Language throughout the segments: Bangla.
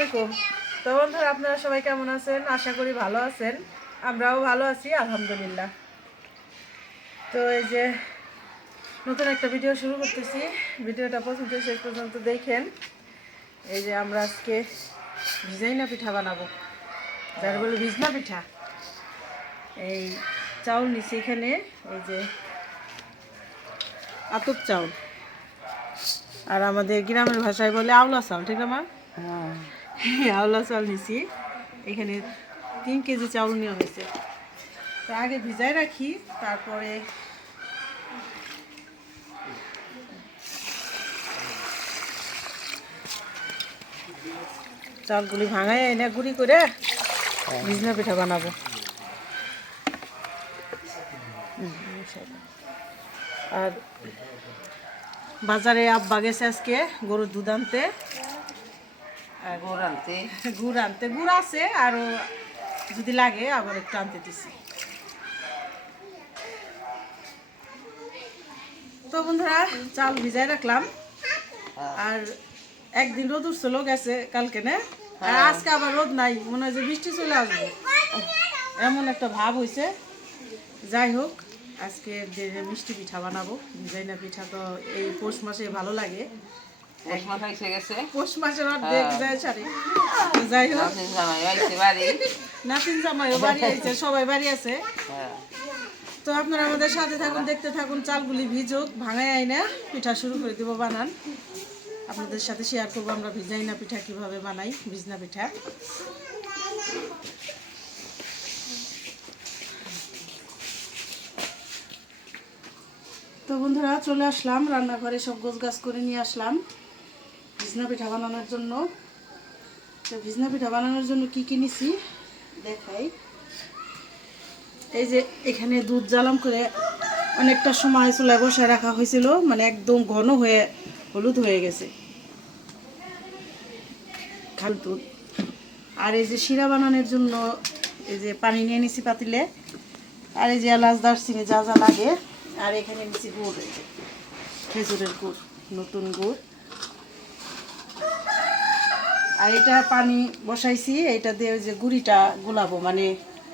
আলাইকুম। তো বন্ধুরা, আপনারা সবাই কেমন আছেন? আশা করি ভালো আছেন। আমরাও ভালো আছি আলহামদুলিল্লাহ। তো এই যে নতুন একটা ভিডিও শুরু করতেছি। ভিডিওটা প্রথম থেকে শেষ পর্যন্ত দেখেন। এই যে আমরা আজকে ভিজাইনা পিঠা বানাবো, যার বলে ভিজনা পিঠা। এই চাউল নিচ্ছি এখানে, এই যে আতপ চাউল, আর আমাদের গ্রামের ভাষায় বলে আওলা চাউল, ঠিক না মা? আওলা চাউল নিছি। এখানে 3 কেজি চাউল নেওয়া হয়েছে। তো আগে ভিজাই রাখি, তারপরে চাউলগুলি ভাঙাই এনে গুঁড়ি করে ভিজনা পিঠা বানাবো। আর বাজারে আব্বা গেছে আজকে গরুর দুধ আনতে, গুড় আনতে। গুড় আছে, আরও যদি লাগে আবার একটু আনতে দিছি। তো বন্ধুরা, চাল ভিজাই রাখলাম। আর একদিন রোদ উঠছিল গেছে কালকে না, আর আজকে আবার রোদ নাই, মনে হয় যে বৃষ্টি চলে আসবে, এমন একটা ভাব হয়েছে। যাই হোক, আজকে যে মিষ্টি পিঠা বানাবো, ভিজাইনা পিঠা তো এই পৌষ মাসে ভালো লাগে। পৌষ মাসের অর্ধেক যায় সারি। যাই হোক, নাতিন জামাইও বাড়ি আছে, সবাই বাড়ি আছে। তো আপনারা আমাদের সাথে থাকুন, দেখতে থাকুন। চালগুলি ভিজুক, ভাঙায় আইনা পিঠা শুরু করে দেবো বানান। আপনাদের সাথে শেয়ার করবো আমরা ভিজাইনা পিঠা কিভাবে বানাই, ভিজনা পিঠা। তো বন্ধুরা, চলে আসলাম রান্নাঘরে, সব গোছগাছ করে নিয়ে আসলাম ভিজনা পিঠা বানানোর জন্য। তো ভিজনা পিঠা বানানোর জন্য কি কি নিছি দেখাই। এই যে এখানে দুধ জ্বালাম করে অনেকটা সময় চুলায় বসায় রাখা হয়েছিল, মানে একদম ঘন হয়ে হলুদ হয়ে গেছে খাল দুধ। আর এই যে শিরা বানানোর জন্য এই যে পানি নিয়ে নিছি পাতিলে, আর এই যে এলাচ দারচিনি যা যা লাগে। আর এখানে নিছি গুড়, এই যে খেজুরের গুড়, নতুন গুড়। আর এটা পানি বসাইছি, এটা দিয়ে ওই যে গুঁড়িটা গুলাবো, মানে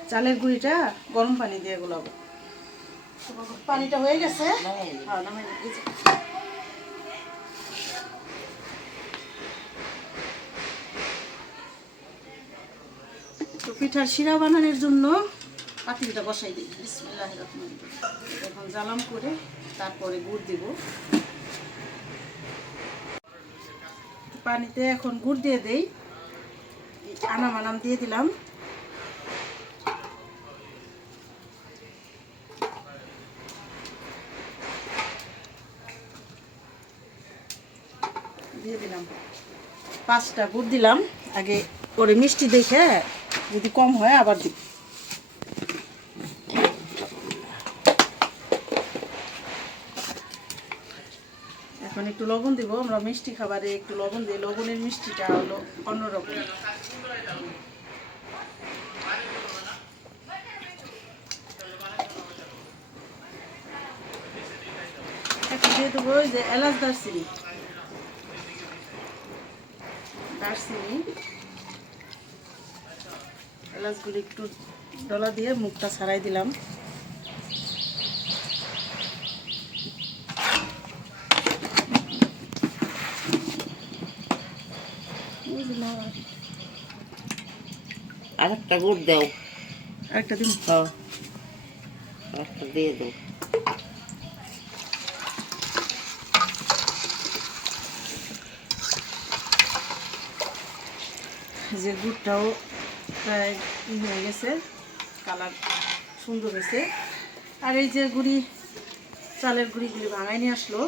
চালের গুঁড়িটা গরম পানি দিয়ে গুলাবো। পানিটা হয়ে গেছে। তো পিঠার শিরা বানানোর জন্য পাতিলটা বসাই দিই। বিসমিল্লাহির রহমানির রহিম। এখন জ্বালাম করে তারপরে গুড় দিব। পানিতে এখন গুড় দিয়ে দেই, আনাম দিয়ে দিলাম। দিয়ে দিলাম 5টা গুড় দিলাম। আগে পরে মিষ্টি দেখে যদি কম হয় আবার দিব। এখন একটু লবণ দিব, আমরা মিষ্টি খাবারে একটু লবণ দিই, লবণের মিষ্টিটা হলো অন্যরকম। এখন দিয়ে দেবো ওই যে এলাচ দারচিনি, এলাচগুলি একটু ডলা দিয়ে মুখটা ছাড়াই দিলাম। আরেকটা গুড় দাও, আরেকটা দিন আরেকটা দিয়ে দাও। যে গুড়টাও প্রায় হয়ে গেছে, কালার সুন্দর হয়েছে। আর এই যে চালের গুঁড়িগুলি ভাঙাই নিয়ে আসলো।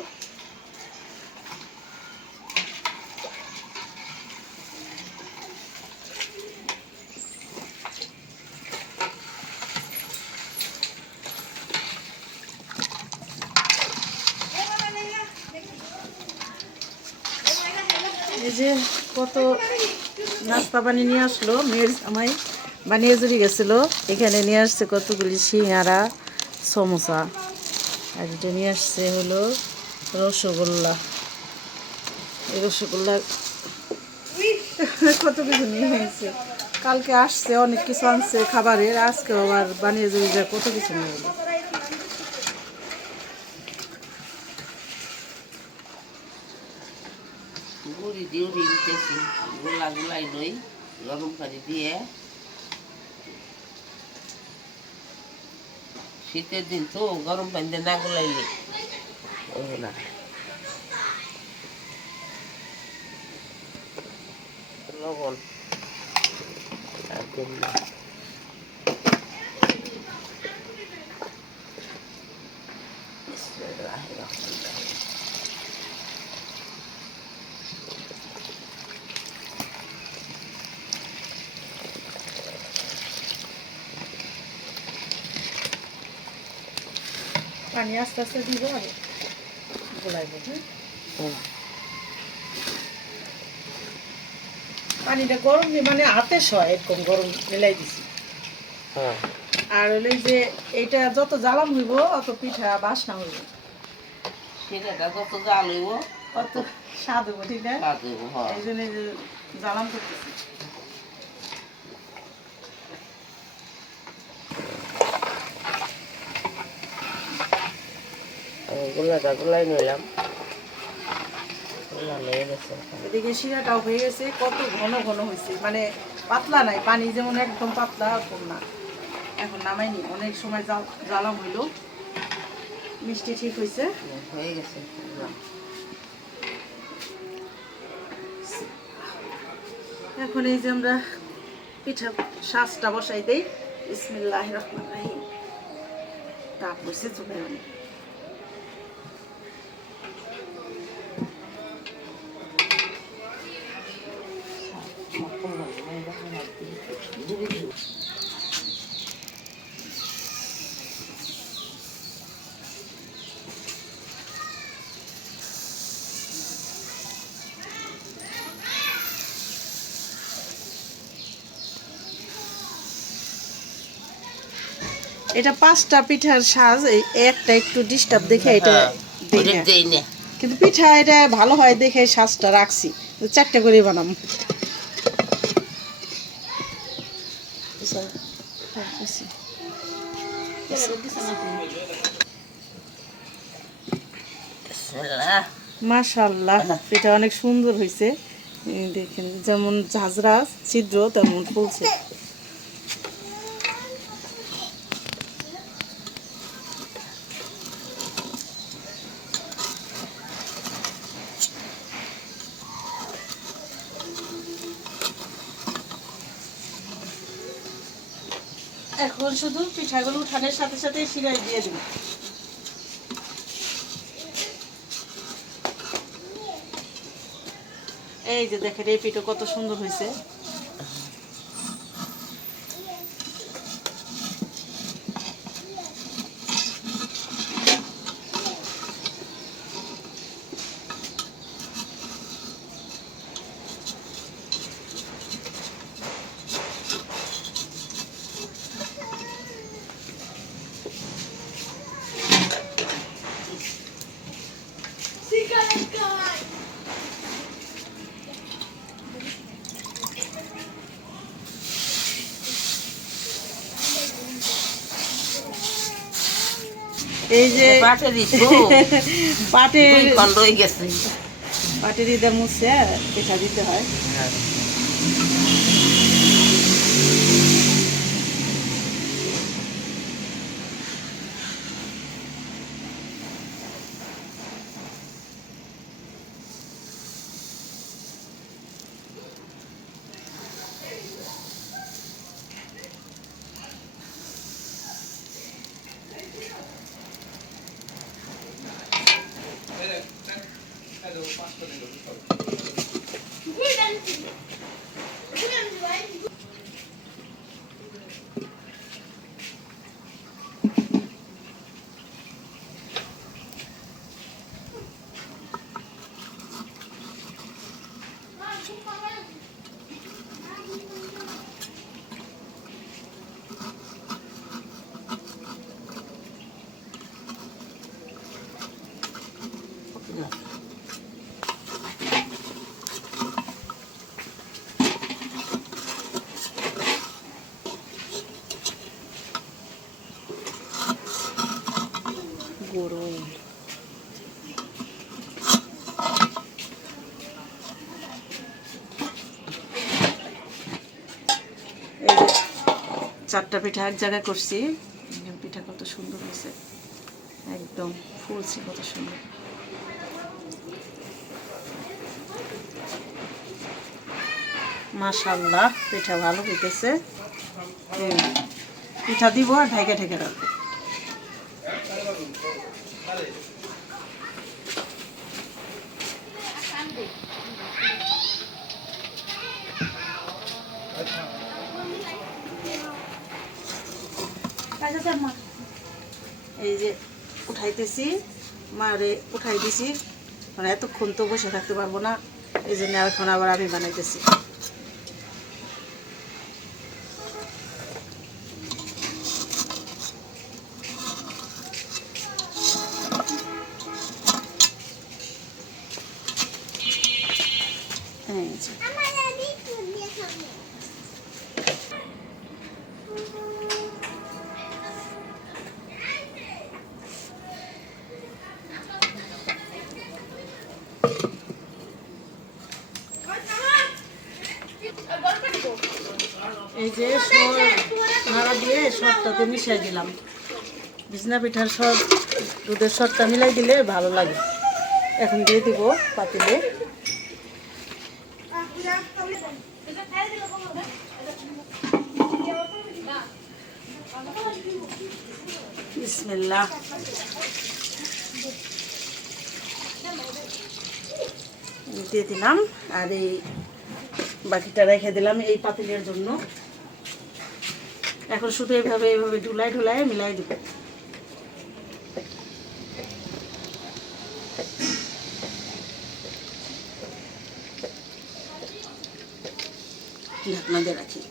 এই যে কত নাস্তা বানিয়ে নিয়ে আসলো, মেয়ের জামাই বানিয়ে জুড়ি গেছিলো। এখানে নিয়ে আসছে কতগুলি সিঙ্গারা, সমোসা। আর এটা নিয়ে আসছে হলো রসগোল্লা। এই রসগোল্লা কত কিছু নিয়ে হয়েছে, কালকে আসছে অনেক কিছু আনছে খাবারের, আজকে আবার বানিয়ে যে কত কিছু নিয়ে এলো। গুড়ি দিয়ে দিতেছি, গোলা গোলাই লই গরম পানি দিয়ে। শীতের দিন তো গরম পানি দিয়ে না গোলাইলে না। লবণ পানি আস্তে আস্তে দিব আর গোলাইব। পানিটা গরম দিয়ে মানে হাতে সয় এরকম গরম মেলাই দিছি। আর হলে যে এটা যত জ্বালাম হইব অত পিঠা বাসনা হইব, সেটা যত জাল হইব অত স্বাদ হইব, ঠিক না? এই জন্য জ্বালাম করতেছি। গোলাটা গোলাই নিলাম। এদিকে শিরাটাও হয়ে গেছে, কত ঘন ঘন হয়েছে, মানে পাতলা নাই, পানি যেমন একদম পাতলা ওরকম না। এখন নামাইনি, অনেক সময় জ্বালাম হইল, মিষ্টি ঠিক হয়েছে, হয়ে গেছে। এখন এই যে আমরা পিঠা শাঁসটা বসাই দেই। বিসমিল্লাহির রহমানির রহিম। তাপ হয়েছে চুলে অনেক। এটা 5টা পিঠার সাজ, একটা একটু ডিস্টার্ব দেখে এটা দেই না, কিন্তু পিঠা এটা ভালো হয় দেখে সাজটা রাখছি, 4টা করে বানাবো। মাশাআল্লাহ, পিঠা অনেক সুন্দর হয়েছে, দেখেন যেমন ঝাঁঝরা ছিদ্র তেমন ফুলছে। এখন শুধু পিঠাগুলো উঠানোর সাথে সাথে শিরায় দিয়ে দিন। এই যে দেখেন এই পিঠা কত সুন্দর হয়েছে। এই যে পাটের ইদা মুছে পিঠা দিতে হয়। গরম। এই যে 4টা পিঠা এক জায়গায় করছি। পিঠা কত সুন্দর হয়েছে, একদম ফুলছে কত সুন্দর। মাশাআল্লাহ পিঠা ভালো হইতেছে। পিঠা দিব আর ঢেকে ঢেকে রাখবো। এই যে উঠাইতেছি, মারে উঠাই দিছি, মানে এতক্ষণ তো বসে থাকতে পারবো না, এই জন্য এখন আবার আমি বানাইতেছি। এই যে এই যে সর নাড়া দিয়ে সরটাতে মিশাই দিলাম। বিছনা পিঠার সর দুধের সরটা মিলাই দিলে ভালো লাগে। এখন দিয়ে দিব পাতিলে। বিসমিল্লাহ। দিয়ে দিলাম আর এই বাকিটা রেখে দিলাম এই পাতিলের জন্য। এখন শুধু এইভাবে এইভাবে ঢুলাই ঢুলাই মিলাই দিব। ঢাকনা দিয়ে রাখি।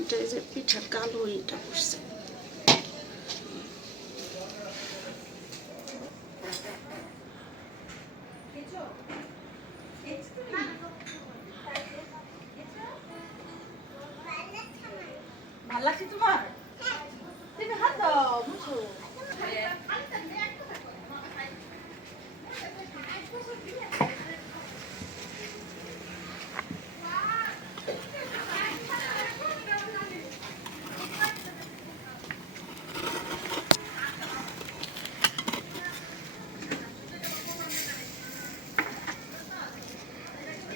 এটা যে পিঠা কালো এটা করছে। ভালো লাগছে তোমার? তুমি হাত দাও মুছো।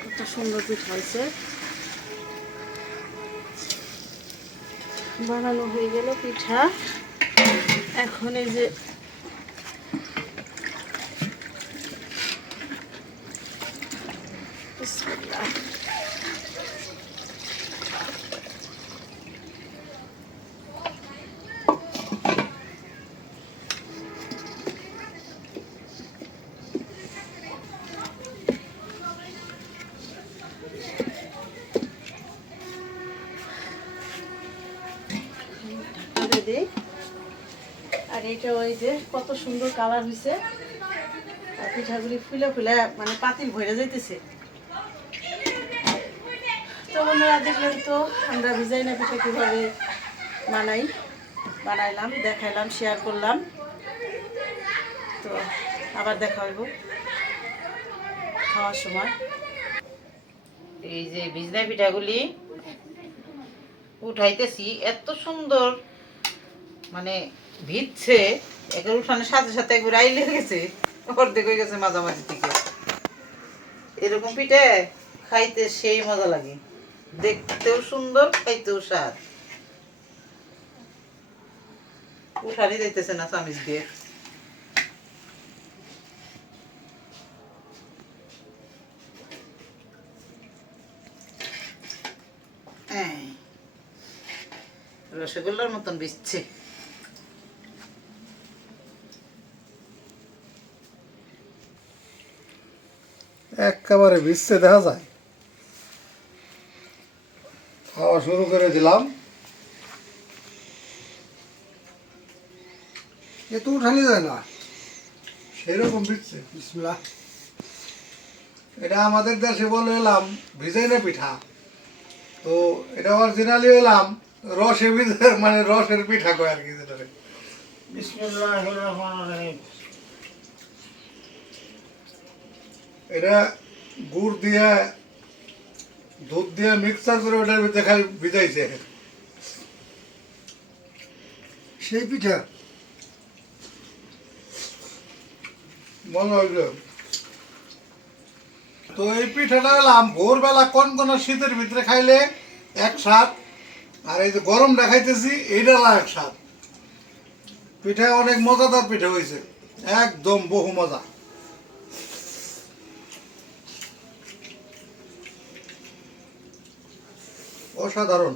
কত সুন্দর পিঠা হয়েছে। বানানো হয়ে গেল পিঠা। এখন এই যে বিসমিল্লাহ। দিই। আর এটা ওই যে কত সুন্দর কালার হয়েছে, আর পিঠাগুলি ফুলে ফুলে মানে পাতিল ভরে যাইতেছে। তো বন্ধুরা দেখলেন তো আমরা ভিজাই না পিঠা কীভাবে বানাইলাম, দেখাইলাম, শেয়ার করলাম। তো আবার দেখা হইব খাওয়ার সময়। এই যে ভিজনা পিঠাগুলি উঠাইতেছি, এত সুন্দর মানে ভিজছে, একের উঠানোর সাথে সাথে একবার আইলে গেছে, অর্ধেক হয়ে গেছে মাঝামাঝি থেকে। এরকম পিঠে খাইতে সেই মজা লাগে, দেখতেও সুন্দর, খাইতেও স্বাদ। উঠানি যাইতেছে না চামিচ দিয়ে। রসগোল্লার মতন বিচ্ছে। একেবারে ভিজছে দেখা যায়। খাওয়া শুরু করে দিলাম। এ তো উঠানি যায় না, সেরকম ভিজছে। বিসমিল্লাহ। এটা আমাদের দেশে বলে এলাম ভিজাই না পিঠা, তো এটা অরিজিনালি এলাম রসে ভিজে, মানে রসের পিঠা কয় আর কি, যেটা বিসমিল্লাহির রহমানির রহিম। এটা গুড় দিয়ে দুধ দিয়ে মিক্সার করে ওটার ভিতরে খালি ভিজাইছে সেই পিঠা মনে হইল। তো এই পিঠাটা এলাম ভোরবেলা কোন শীতের ভিতরে খাইলে এক স্বাদ, আর এই যে গরমটা খাইতেছি এইটা এক স্বাদ। পিঠা অনেক মজাদার পিঠা হয়েছে, একদম বহু মজা। অসাধারণ,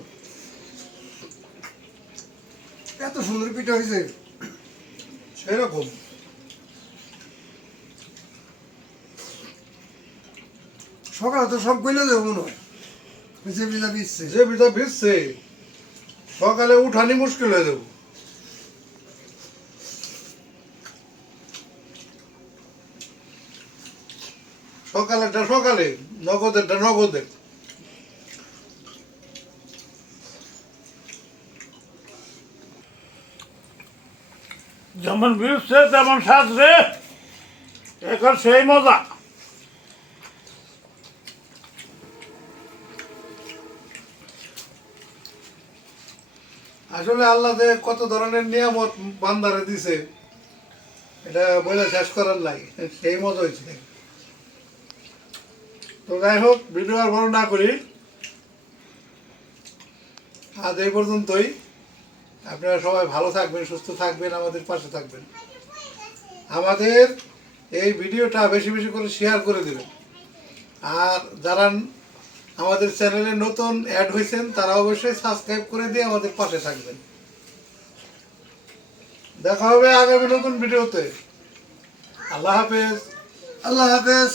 এত সুন্দর পিঠা হয়েছে সেরকম। সকালে তো সব গইলে দেবো মনে হয়, যে পিঠা ভিজছে সকালে উঠানি মুশকিল হয়ে যাবো। সকালে নগদেরটা নগদের। যেমন ভিজছে তেমন সাজছে, এখন সেই মজা। আসলে আল্লাহ যে কত ধরনের নিয়ামত বান্দারে দিছে এটা বলে শেষ করার লাগে, সেই মজা হয়েছে। তো যাই হোক, ভিডিও আর বড় না করি, আজ এই পর্যন্তই। আপনারা সবাই ভালো থাকবেন, সুস্থ থাকবেন, আমাদের পাশে থাকবেন। আমাদের এই ভিডিওটা বেশি বেশি করে শেয়ার করে দেবেন। আর যারা আমাদের চ্যানেলে নতুন অ্যাড হয়েছেন তারা অবশ্যই সাবস্ক্রাইব করে দিয়ে আমাদের পাশে থাকবেন। দেখা হবে আগামী নতুন ভিডিওতে। আল্লাহ হাফেজ।